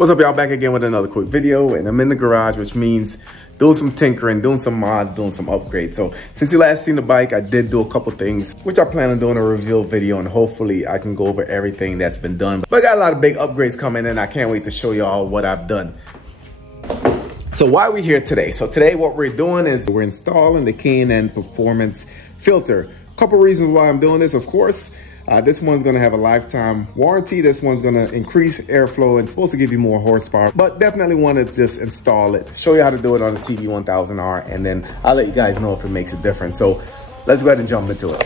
What's up, y'all? Back again with another quick video, and I'm in the garage, which means doing some tinkering, doing some mods, doing some upgrades. So since you last seen the bike, I did do a couple things, which I plan on doing a reveal video, and hopefully I can go over everything that's been done. But I got a lot of big upgrades coming in. I can't wait to show y'all what I've done. So why are we here today? So today what we're doing is we're installing the K&N Performance filter. A couple reasons why I'm doing this, of course. This one's gonna have a lifetime warranty. This one's gonna increase airflow and supposed to give you more horsepower, but definitely wanna just install it, show you how to do it on the CB1000R, and then I'll let you guys know if it makes a difference. So let's go ahead and jump into it.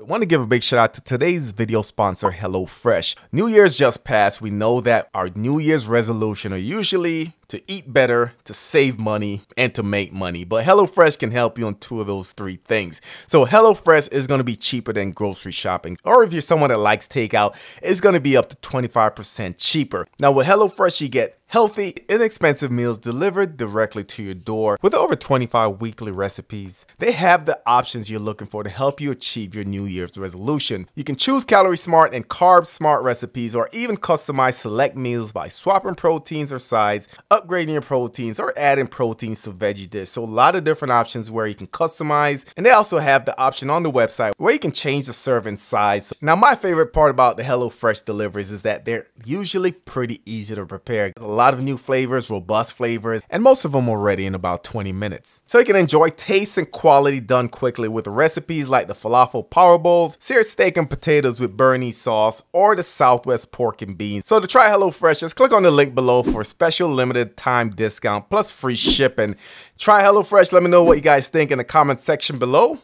I want to give a big shout out to today's video sponsor, HelloFresh. New Year's just passed. We know that our New Year's resolution are usually to eat better, to save money, and to make money. But HelloFresh can help you on two of those three things. So HelloFresh is going to be cheaper than grocery shopping. Or if you're someone that likes takeout, it's going to be up to 25% cheaper. Now with HelloFresh, you get healthy, inexpensive meals delivered directly to your door. With over 25 weekly recipes, they have the options you're looking for to help you achieve your New Year's resolution. You can choose calorie smart and carb smart recipes, or even customize select meals by swapping proteins or sides, upgrading your proteins, or adding proteins to veggie dish. So a lot of different options where you can customize, and they also have the option on the website where you can change the serving size. Now my favorite part about the HelloFresh deliveries is that they're usually pretty easy to prepare. There's a lot of new flavors, robust flavors, and most of them are ready in about 20 minutes. So you can enjoy taste and quality done quickly with recipes like the falafel power bowls, seared steak and potatoes with Béarnaise sauce, or the Southwest pork and beans. So to try HelloFresh, just click on the link below for a special limited time discount plus free shipping. Try HelloFresh. Let me know what you guys think in the comment section below.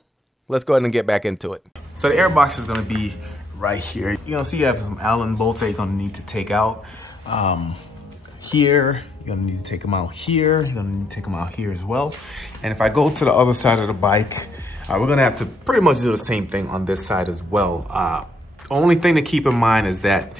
Let's go ahead and get back into it. So the air box is going to be right here. You know, see you have some Allen bolts that you're going to need to take out. Here, you're gonna need to take them out here. You're gonna need to take them out here as well. And if I go to the other side of the bike, we're gonna have to pretty much do the same thing on this side as well. Only thing to keep in mind is that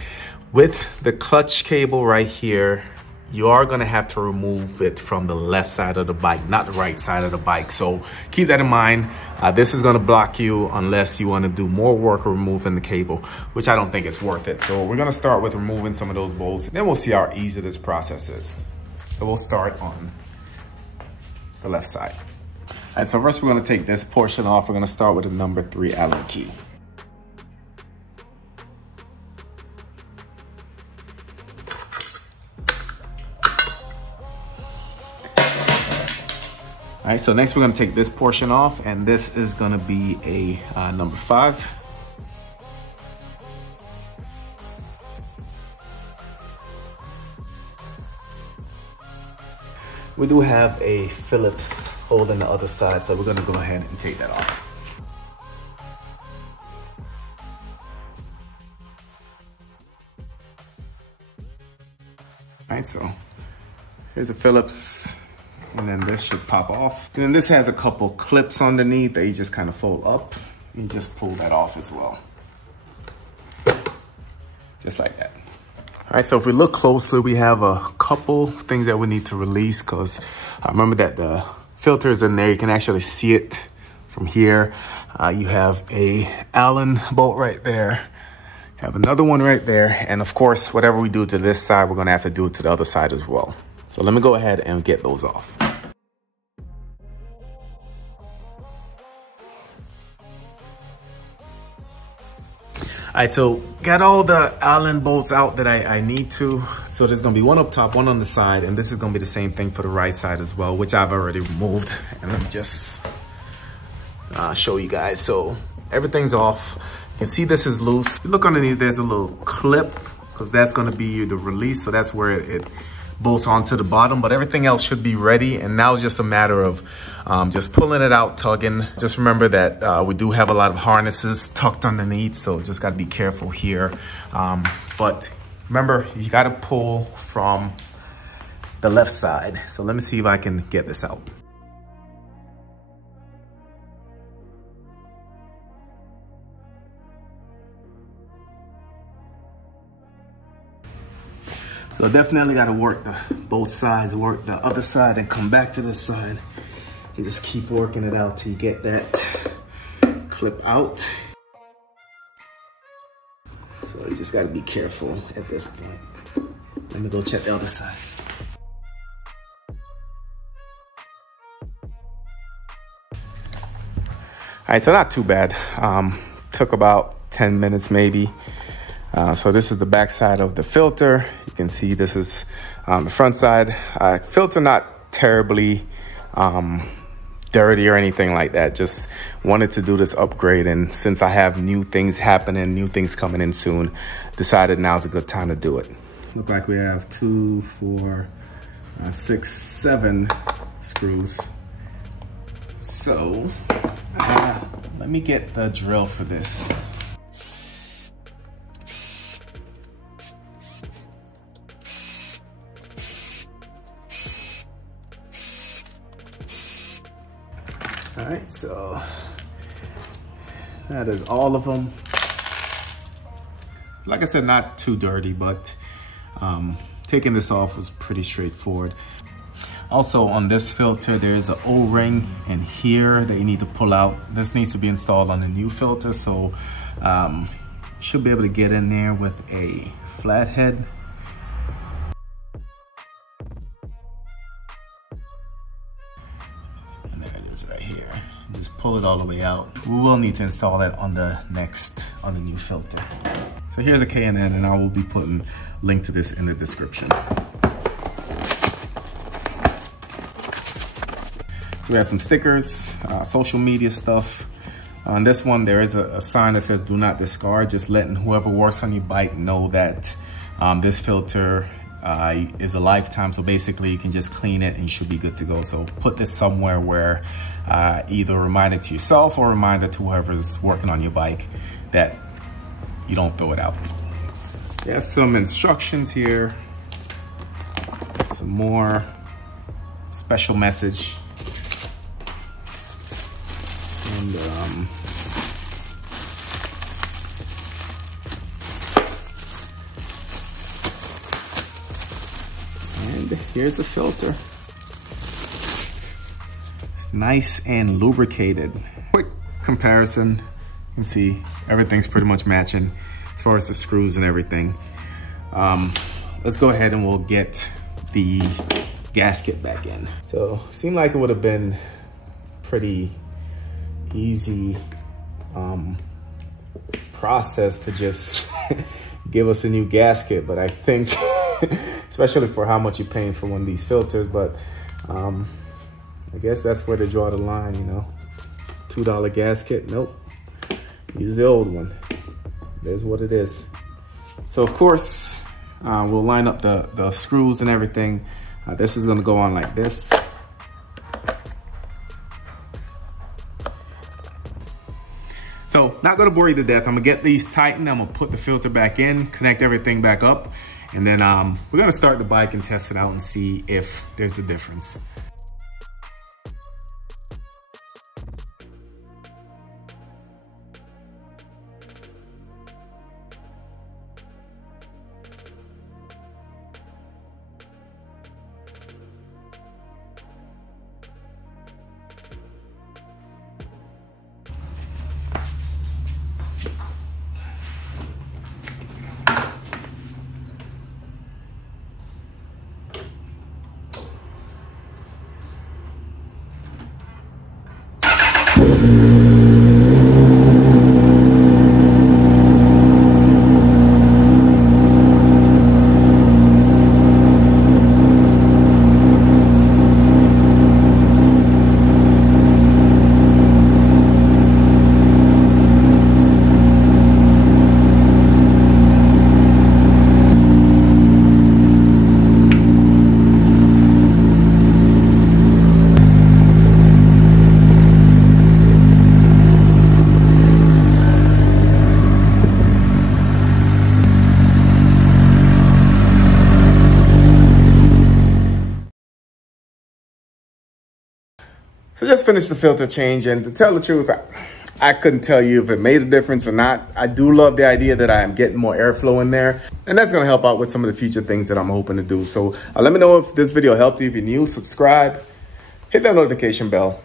with the clutch cable right here, you are gonna have to remove it from the left side of the bike, not the right side of the bike. So keep that in mind. This is gonna block you unless you wanna do more work removing the cable, which I don't think it's worth it. So we're gonna start with removing some of those bolts, then we'll see how easy this process is. So we'll start on the left side. All right, so first we're gonna take this portion off. We're gonna start with the number 3 Allen key. All right, so next we're gonna take this portion off, and this is gonna be a number 5. We do have a Phillips hole in the other side, so we're gonna go ahead and take that off. All right, so here's a Phillips. And then this should pop off. And then this has a couple clips underneath that you just kind of fold up. You just pull that off as well. Just like that. All right, so if we look closely, we have a couple things that we need to release, because I remember that the filter is in there. You can actually see it from here. You have a Allen bolt right there. You have another one right there. And of course, whatever we do to this side, we're gonna have to do it to the other side as well. So let me go ahead and get those off. All right, so got all the Allen bolts out that I need to. So there's gonna be one up top, one on the side, and this is gonna be the same thing for the right side as well, which I've already removed. And let me just show you guys. So everything's off. You can see this is loose. Look underneath, there's a little clip, because that's gonna be the release. So that's where it bolts onto the bottom, but everything else should be ready. And now it's just a matter of just pulling it out, tugging. Just remember that we do have a lot of harnesses tucked underneath, so just got to be careful here. But remember, you got to pull from the left side. So let me see if I can get this out. So definitely got to work both sides, work the other side and come back to this side. And just keep working it out till you get that clip out. So you just got to be careful at this point. Let me go check the other side. All right, so not too bad. Took about 10 minutes maybe. So this is the back side of the filter. You can see this is the front side. Filter not terribly dirty or anything like that. Just wanted to do this upgrade, and since I have new things happening, new things coming in soon, decided now's a good time to do it. Look like we have 2, 4, 6, 7 screws. So let me get the drill for this. All right, so that is all of them. Like I said, not too dirty, but taking this off was pretty straightforward. Also on this filter, there's an O-ring in here that you need to pull out. This needs to be installed on the new filter, so should be able to get in there with a flathead. And there it is right here. Just pull it all the way out. We will need to install that on the new filter. So here's a K&N, and I will be putting a link to this in the description. So we have some stickers, social media stuff. On this one, there is a sign that says do not discard, just letting whoever works on your bike know that this filter is a lifetime. So basically you can just clean it and you should be good to go. So put this somewhere where either a reminder to yourself or a reminder to whoever's working on your bike that you don't throw it out. There's some instructions here, some more special message. And here's the filter. It's nice and lubricated. Quick comparison, you can see everything's pretty much matching as far as the screws and everything. Let's go ahead and we'll get the gasket back in. So it seemed like it would have been pretty easy process to just give us a new gasket, but I think especially for how much you're paying for one of these filters, but I guess that's where they draw the line, you know. $2 gasket, nope, use the old one. There's what it is. So of course we'll line up the screws and everything. This is gonna go on like this. So not gonna bore you to death. I'm gonna get these tightened. I'm gonna put the filter back in, connect everything back up, and then we're gonna start the bike and test it out and see if there's a difference. So just finished the filter change, and to tell the truth, I couldn't tell you if it made a difference or not. I do love the idea that I am getting more airflow in there, and that's gonna help out with some of the future things that I'm hoping to do. So let me know if this video helped you. If you're new, subscribe, hit that notification bell.